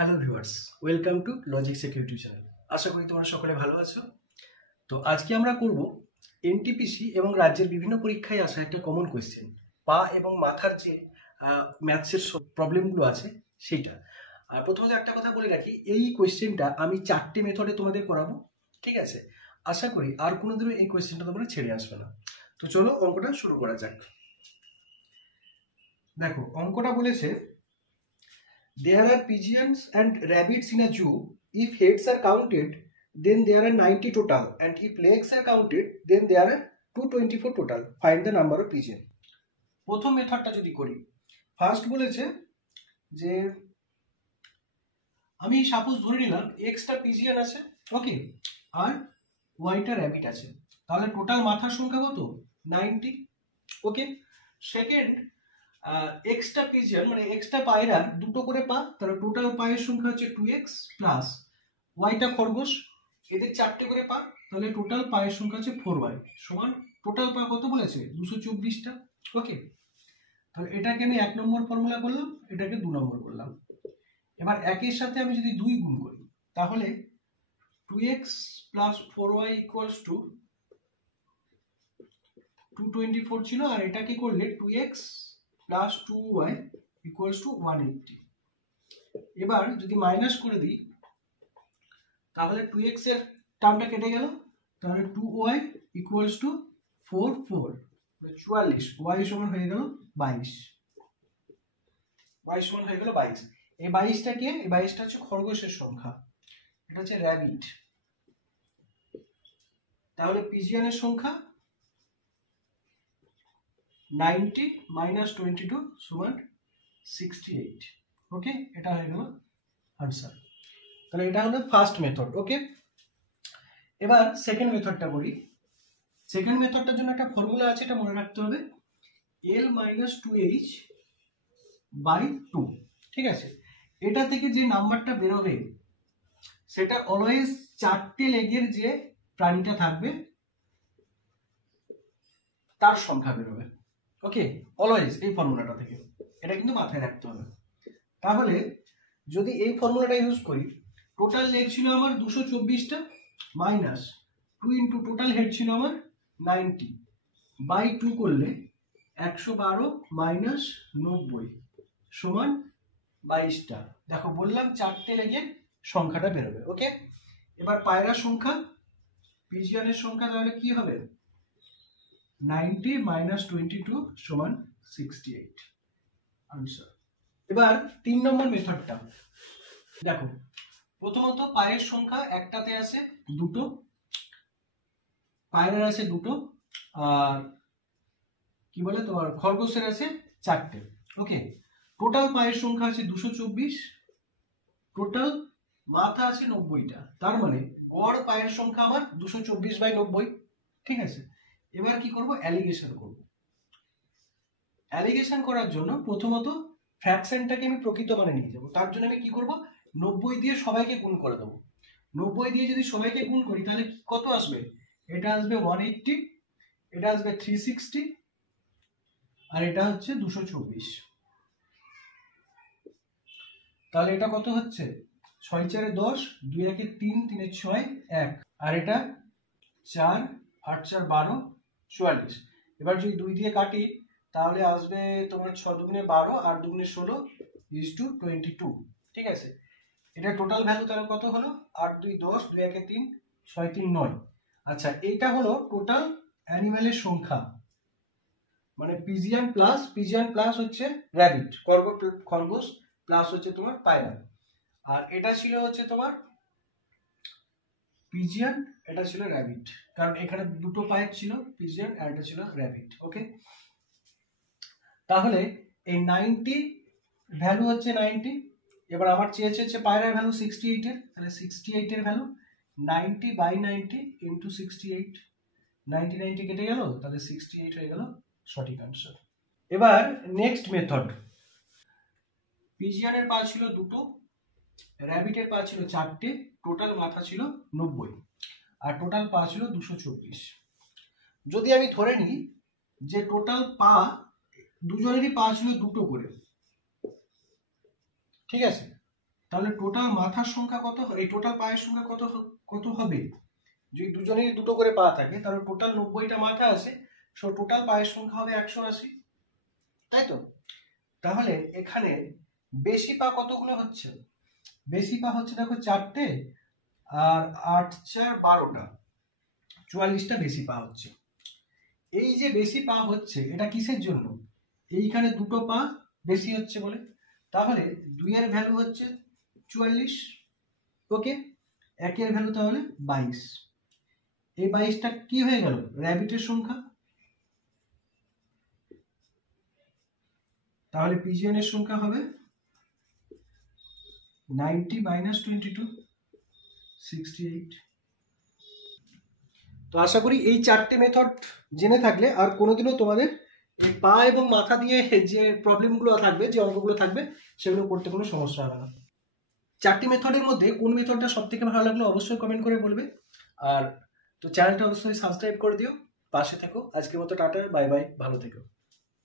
Hello viewers, welcome to logic security channel. আশা করি তোমরা সকলে ভালো আছো। তো আজকে আমরা করব এনটিপিসি এবং রাজ্যের বিভিন্ন পরীক্ষায় আসা একটা কমন কোয়েশ্চেন, পা এবং মাথার যে ম্যাথসের প্রবলেমগুলো আছে সেইটা। আর প্রথমত একটা কথা বলে রাখি, এই কোয়েশ্চেনটা আমি 4টে মেথডে তোমাদের করাবো, ঠিক আছে? আশা করি আর কোনোদিনও এই কোয়েশ্চেনটা তোমরা ছেড়ে আসবে না। তো চলো অঙ্কটা শুরু করা যাক। দেখো অঙ্কটা বলেছে, there are pigeons and rabbits in a zoo. If heads are counted, then there are 90 total, and if legs are counted, then there are 224 total. Find the number of pigeon. প্রথম মেথডটা যদি করি, ফার্স্ট বলেছে যে আমি suppose ধরে নিলাম extra pigeon আছে, ওকে, আর ওয়াইটা rabbit আছে, তাহলে টোটাল মাথার সংখ্যা কত? 90, ওকে। সেকেন্ড, এক্সট্রা পিজিয়ন মানে এক্সট্রা পায়রা দুটো করে পা, তাহলে টোটাল পায়ের সংখ্যা হচ্ছে 2x প্লাস ওয়াইটা খরগোশ, এদের 4টে করে পা, তাহলে টোটাল পায়ের সংখ্যা হচ্ছে 4y সমান টোটাল পা কত বলেছে? 224টা, ওকে। তাহলে এটাকে আমি 1 নম্বর ফর্মুলা করলাম, এটাকে 2 নম্বর করলাম। এবার একের সাথে আমি যদি 2 গুণ করি, তাহলে 2x plus 4y equals to 224 ছিল, আর এটাকে করলে 2x plus 2y equals to 180। এবার যদি মাইনাস করে দিই, তাহলে 2x এর টার্মটা কেটে গেল, তাহলে 2y ইকুয়ালস টু 4 44, y সমান হয়ে গেল 22, y সমান হয়ে গেল 22। এই 22টা কে? এই 22টা হচ্ছে খরগোশের সংখ্যা, এটা হচ্ছে র্যাবিট। তাহলে পিজিয়নের সংখ্যা 90 মাইনাস 22 সমান 68, ওকে। এটা হয়ে গেল আনসার। তাহলে এটা হলো ফার্স্ট মেথড, ওকে। এবার সেকেন্ড মেথডটা করি। সেকেন্ড মেথডটার জন্য একটা ফর্মুলা আছে, এটা মনে রাখতে হবে, L মাইনাস 2h বাই 2, ঠিক আছে। এটা থেকে যে নাম্বারটা বেরোবে সেটা অলওয়েজ 4টে লেগের যে প্রাণীটা থাকবে তার সংখ্যা বেরোবে, ওকে। অলওয়েজ এই ফর্মুলাটা থেকে, এটা কিন্তু মাথায় রাখতে হবে। তাহলে যদি এই ফর্মুলাটা ইউজ করি, টোটাল লেগ ছিল আমার 224টা মাইনাস 2 ইন্টু টোটাল হেড ছিল আমার 90 বাই 2 করলে 112 মাইনাস 90 সমান 22টা। দেখো বললাম 4টে লেগের সংখ্যাটা বেরোবে, ওকে। এবার পায়রার সংখ্যা, পিজিয়নের সংখ্যা, তাহলে কি হবে? 90 মাইনাস 22 সমান 68, আনসার। এবার 3 নম্বর মেথডটা দেখো। প্রথমত পায়ের সংখ্যা একটাতে আছে দুটো, পায়রার আছে দুটো, আর কি বলে তোমার খরগোশের আছে 4টে, ওকে। টোটাল পায়ের সংখ্যা আছে 224, টোটাল মাথা আছে 90টা, তার মানে গড় পায়ের সংখ্যা আমার 224/90, ঠিক আছে। এবার কি করব? অ্যালিগেশন করব। অ্যালিগেশন করার জন্য প্রথমত ফ্র্যাকশনটাকে আমি প্রকৃত মানে নিয়ে যাব। তার জন্য আমি কি করব? 90 দিয়ে সবাইকে গুণ করে দেবো। 90 দিয়ে যদি সবাইকে গুণ করি, তাহলে কত আসবে? এটা আসবে 180, এটা আসবে 360, আর এটা হচ্ছে 224। তাহলে এটা কত হচ্ছে? 6 4 10, 2 1 3, 3 6 1, আর এটা 4 8 4 12 44। এবার যদি 2 দিয়ে কাটি, তাহলে আসবে তোমার 6 দুগুণে 12 আর 2 গুণে 16 = 22, ঠিক আছে। এটা টোটাল ভ্যালু তাহলে কত হলো? 8 2 10, 2 1 3, 6 3 9। আচ্ছা, এইটা হলো টোটাল অ্যানিমেলের সংখ্যা, মানে পিজিয়ন প্লাস হচ্ছে র্যাবিট, খরগোশ প্লাস হচ্ছে তোমার পায়রা। আর এটা ছিল হচ্ছে তোমার পিজিয়ন, এটা ছিল র্যাবিট, কারণ এখানে দুটো পায়ের ছিল পিজিয়ন আর এটা ছিল র্যাবিট, ওকে। তাহলে এই 90 ভ্যালু হচ্ছে 90। এবার আমার চেয়েছে হচ্ছে পায়রার ভ্যালু 68 এর, তাহলে 68 এর ভ্যালু 90 বাই 90 ইন্টু 68, 90 90 কেটে গেল, তাহলে 68 হয়ে গেল সঠিক আনসার। এবার নেক্সট মেথড। পিজিয়নের পা ছিল দুটো, র্যাবিটের পা ছিল 4টে, টোটাল মাথা ছিল 90, আর টোটাল পা ছিল 224। যদি আমি ধরে নিই যে টোটাল পা, দুজনেরই পা ছিল দুটো করে, ঠিক আছে, তাহলে টোটাল মাথার সংখ্যা কত, এই টোটাল পায়ের সংখ্যা কত হবে? যদি দুজনেরই দুটো করে পা থাকে তাহলে টোটাল 90টা মাথা আছে, সো টোটাল পায়ের সংখ্যা হবে 180, তাই তো? তাহলে এখানে বেশি পা কতগুলো হচ্ছে? বেশি পা হচ্ছে দেখো 4টে, আর 8 4 12টা, 44টা বেশি পা হচ্ছে। এই যে বেশি পা হচ্ছে এটা কিসের জন্য? এইখানে দুটো পা বেশি হচ্ছে বলে। তাহলে 2 এর ভ্যালু হচ্ছে 44, ওকে, 1 এর ভ্যালু তাহলে 22। এই 22টা কি হয়ে গেল? র্যাবিটের সংখ্যা। তাহলে পিজিয়ন এর সংখ্যা হবে 90 - 22, 68। তো আশা করি এই 4টে মেথড জেনে থাকলে আর কোনোদিনও তোমাদের এই পা এবং মাথা দিয়ে যে প্রবলেমগুলো থাকবে, যে অঙ্কগুলো থাকবে, সেগুলো করতে কোনো সমস্যা হবে না। 4টি মেথডের মধ্যে কোন মেথডটা সব থেকে ভালো লাগলো অবশ্যই কমেন্ট করে বলবে। আর তো চ্যানেলটা অবশ্যই সাবস্ক্রাইব করে দিও, পাশে থেকো। আজকের মতো টাটা, বাই বাই, ভালো থেকো।